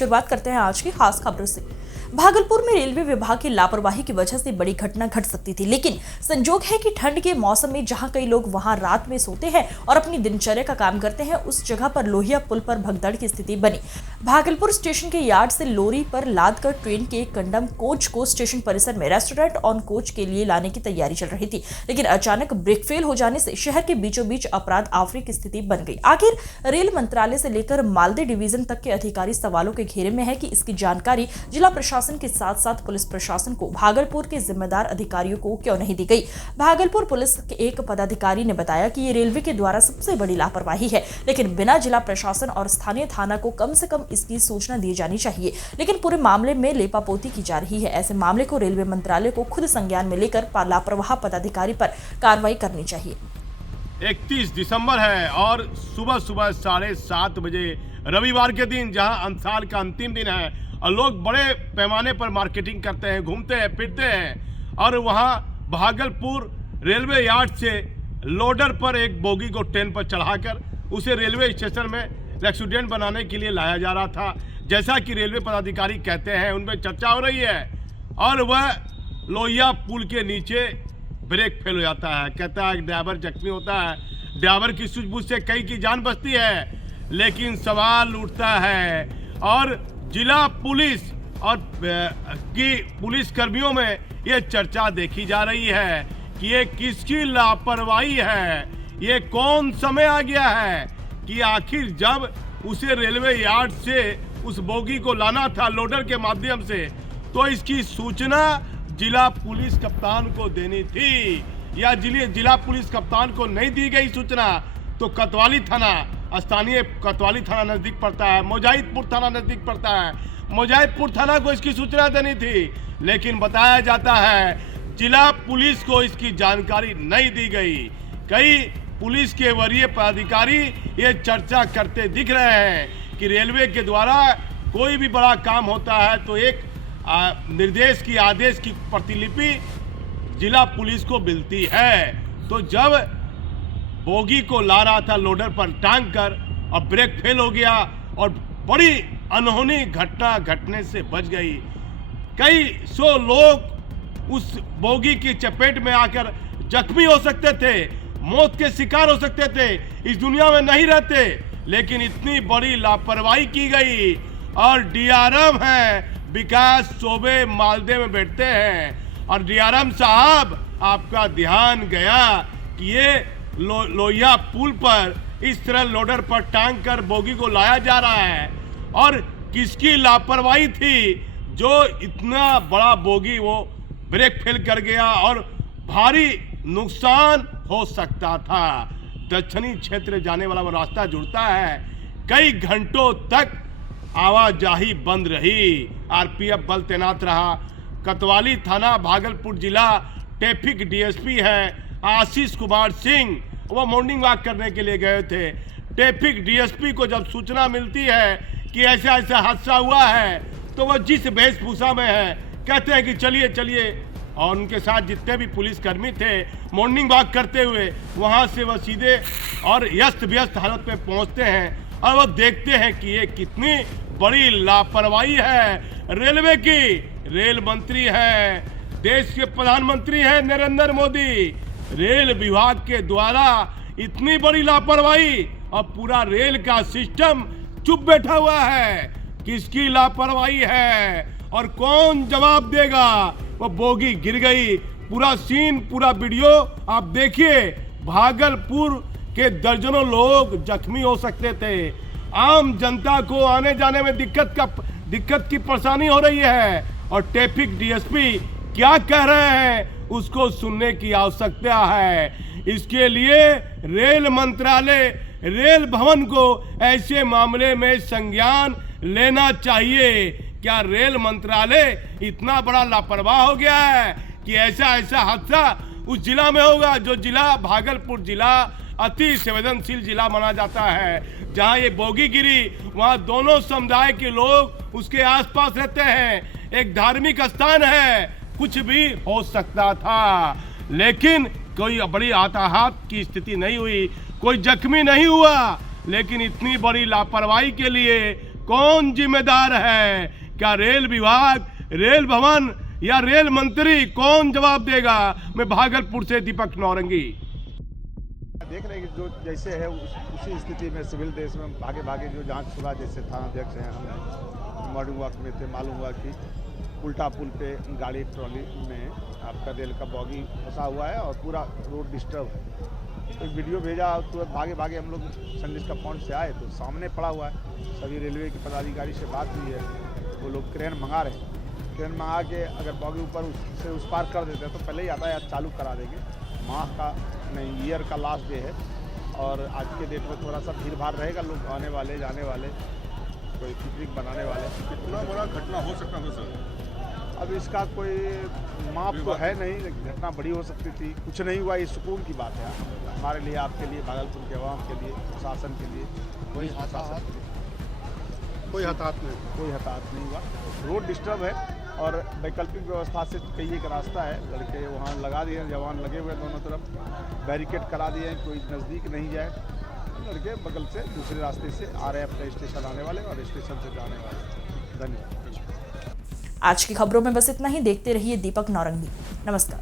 शुरुआत करते हैं आज की खास खबरों से। भागलपुर में रेलवे विभाग की लापरवाही की वजह से बड़ी घटना घट सकती थी, लेकिन संजोग है कि ठंड के मौसम में जहां कई लोग वहां रात में सोते हैं और अपनी दिनचर्या का काम करते हैं, उस जगह पर लोहिया पुल पर भगदड़ की स्थिति बनी। भागलपुर स्टेशन के यार्ड से लोरी पर लादकर ट्रेन के कंडम कोच को स्टेशन परिसर में रेस्टोरेंट ऑन कोच के लिए लाने की तैयारी चल रही थी, लेकिन अचानक ब्रेक फेल हो जाने से शहर के बीचों बीच अपराध आफरी की स्थिति बन गई। आखिर रेल मंत्रालय से लेकर मालदे डिवीजन तक के अधिकारी सवालों के घेरे में है कि इसकी जानकारी जिला प्रशासन के साथ साथ पुलिस प्रशासन को भागलपुर के जिम्मेदार अधिकारियों को क्यों नहीं दी गई। भागलपुर पुलिस के एक पदाधिकारी ने बताया कि ये रेलवे के द्वारा सबसे बड़ी लापरवाही है, लेकिन बिना जिला प्रशासन और स्थानीय थाना को कम से कम इसकी सूचना दी जानी चाहिए। लेकिन पूरे मामले में लेपापोती की जा रही है। ऐसे मामले को रेलवे मंत्रालय को खुद संज्ञान में लेकर लापरवाह पदाधिकारी पर कार्रवाई करनी चाहिए। 31 दिसंबर है और सुबह 7:30 बजे रविवार के दिन, जहां साल का अंतिम दिन है और लोग बड़े पैमाने पर मार्केटिंग करते हैं, घूमते हैं, फिरते हैं, और वहां भागलपुर रेलवे यार्ड से लोडर पर एक बोगी को ट्रेन पर चढ़ाकर उसे रेलवे स्टेशन में एक्सीडेंट बनाने के लिए लाया जा रहा था। जैसा कि रेलवे पदाधिकारी कहते हैं, उनमें चर्चा हो रही है और वह लोहिया पुल के नीचे ब्रेक फेल हो जाता है। कहता है ड्राइवर जख्मी होता है, ड्राइवर की सूझबूझ से कई की जान बचती है, लेकिन सवाल उठता है और जिला पुलिस और की पुलिस कर्मियों में ये चर्चा देखी जा रही है कि ये किसकी लापरवाही है। ये कौन समय आ गया है कि आखिर जब उसे रेलवे यार्ड से उस बोगी को लाना था लोडर के माध्यम से, तो इसकी सूचना जिला पुलिस कप्तान को देनी थी, या जिला पुलिस कप्तान को नहीं दी गई सूचना तो कोतवाली थाना, स्थानीय कोतवाली थाना नजदीक पड़ता है, मोजाहिदपुर थाना नजदीक पड़ता है, मोजाहिदपुर थाना को इसकी सूचना देनी थी। लेकिन बताया जाता है जिला पुलिस को इसकी जानकारी नहीं दी गई। कई पुलिस के वरीय पदाधिकारी ये चर्चा करते दिख रहे हैं कि रेलवे के द्वारा कोई भी बड़ा काम होता है तो एक निर्देश की, आदेश की प्रतिलिपि जिला पुलिस को मिलती है। तो जब बोगी को ला रहा था लोडर पर टांग कर और ब्रेक फेल हो गया और बड़ी अनहोनी घटना घटने से बच गई। कई सौ लोग उस बोगी की चपेट में आकर जख्मी हो सकते थे, मौत के शिकार हो सकते थे, इस दुनिया में नहीं रहते, लेकिन इतनी बड़ी लापरवाही की गई। और डीआरएम है विकास चौबे मालदे में बैठते हैं और डीआरएम साहब, आपका ध्यान गया कि ये लोहिया पुल पर इस तरह लोडर पर टांग कर बोगी को लाया जा रहा है, और किसकी लापरवाही थी जो इतना बड़ा बोगी वो ब्रेक फेल कर गया और भारी नुकसान हो सकता था। दक्षिणी क्षेत्र जाने वाला वो रास्ता जुड़ता है, कई घंटों तक आवाजाही बंद रही, आरपीएफ बल तैनात रहा। कोतवाली थाना भागलपुर जिला ट्रैफिक डीएसपी है आशीष कुमार सिंह, वो मॉर्निंग वॉक करने के लिए गए थे। ट्रैफिक डीएसपी को जब सूचना मिलती है कि ऐसा ऐसा हादसा हुआ है, तो वो जिस वेशभूषा में है कहते हैं कि चलिए चलिए, और उनके साथ जितने भी पुलिसकर्मी थे मॉर्निंग वॉक करते हुए वहाँ से वह सीधे और अस्त व्यस्त हालत में पहुँचते हैं और वह देखते हैं कि ये कितनी बड़ी लापरवाही है रेलवे की। रेल मंत्री है, देश के प्रधानमंत्री हैं नरेंद्र मोदी, रेल विभाग के द्वारा इतनी बड़ी लापरवाही और पूरा रेल का सिस्टम चुप बैठा हुआ है। किसकी लापरवाही है और कौन जवाब देगा। वो बोगी गिर गई, पूरा सीन, पूरा वीडियो आप देखिए। भागलपुर के दर्जनों लोग जख्मी हो सकते थे, आम जनता को आने जाने में दिक्कत की परेशानी हो रही है, और ट्रैफिक डीएसपी क्या कह रहे हैं उसको सुनने की आवश्यकता है। इसके लिए रेल मंत्रालय, रेल भवन को ऐसे मामले में संज्ञान लेना चाहिए। क्या रेल मंत्रालय इतना बड़ा लापरवाह हो गया है कि ऐसा हादसा उस जिला में होगा, जो जिला भागलपुर जिला अति संवेदनशील जिला माना जाता है। जहां ये बोगी गिरी वहां दोनों समुदाय के लोग उसके आसपास रहते हैं, एक धार्मिक स्थान है, कुछ भी हो सकता था, लेकिन कोई बड़ी हताहत की स्थिति नहीं हुई, कोई जख्मी नहीं हुआ। लेकिन इतनी बड़ी लापरवाही के लिए कौन जिम्मेदार है? क्या रेल विभाग, रेल भवन या रेल मंत्री? कौन जवाब देगा? मैं भागलपुर से दीपक नौरंगी। देख रहे हैं कि जो जैसे है उसी स्थिति में सिविल ड्रेस में भागे भागे जो जांच शुरा जैसे थाना अध्यक्ष हैं, हम मॉर्निंग वॉक में थे, मालूम हुआ कि उल्टा पुल पे गाड़ी ट्रॉली में आपका रेल का बॉगी फंसा हुआ है और पूरा रोड डिस्टर्ब है। तो एक वीडियो भेजा, तुरंत भागे भागे हम लोग संडिस्का पॉइंट से आए तो सामने पड़ा हुआ है। सभी रेलवे के पदाधिकारी से बात हुई है, वो लोग क्रेन मंगा रहे हैं। क्रेन मंगा के अगर बॉगी ऊपर उससे उस पार कर देते हैं तो पहले ही यातायात चालू करा देंगे। माह का नहीं, ईयर का लास्ट डे है और आज के डेट में थोड़ा सा भीड़ भाड़ रहेगा, लोग आने वाले जाने वाले, कोई पिकनिक बनाने वाले। कितना बड़ा घटना हो सकता था सर? अब इसका कोई माप तो है नहीं, घटना बड़ी हो सकती थी, कुछ नहीं हुआ, ये सुकून की बात है हमारे लिए, आपके लिए, भागलपुर के आवाम के लिए, प्रशासन के लिए। कोई हताहत नहीं हुआ। रोड डिस्टर्ब है और वैकल्पिक व्यवस्था से कई एक रास्ता है, लड़के वहाँ लगा दिए हैं, जवान लगे हुए हैं दोनों तरफ, बैरिकेड करा दिए हैं, कोई नज़दीक नहीं जाए। लड़के बगल से दूसरे रास्ते से आ रहे हैं अपने स्टेशन आने वाले और स्टेशन से जाने वाले। धन्यवाद। आज की खबरों में बस इतना ही। देखते रहिए दीपक नौरंगी। नमस्कार।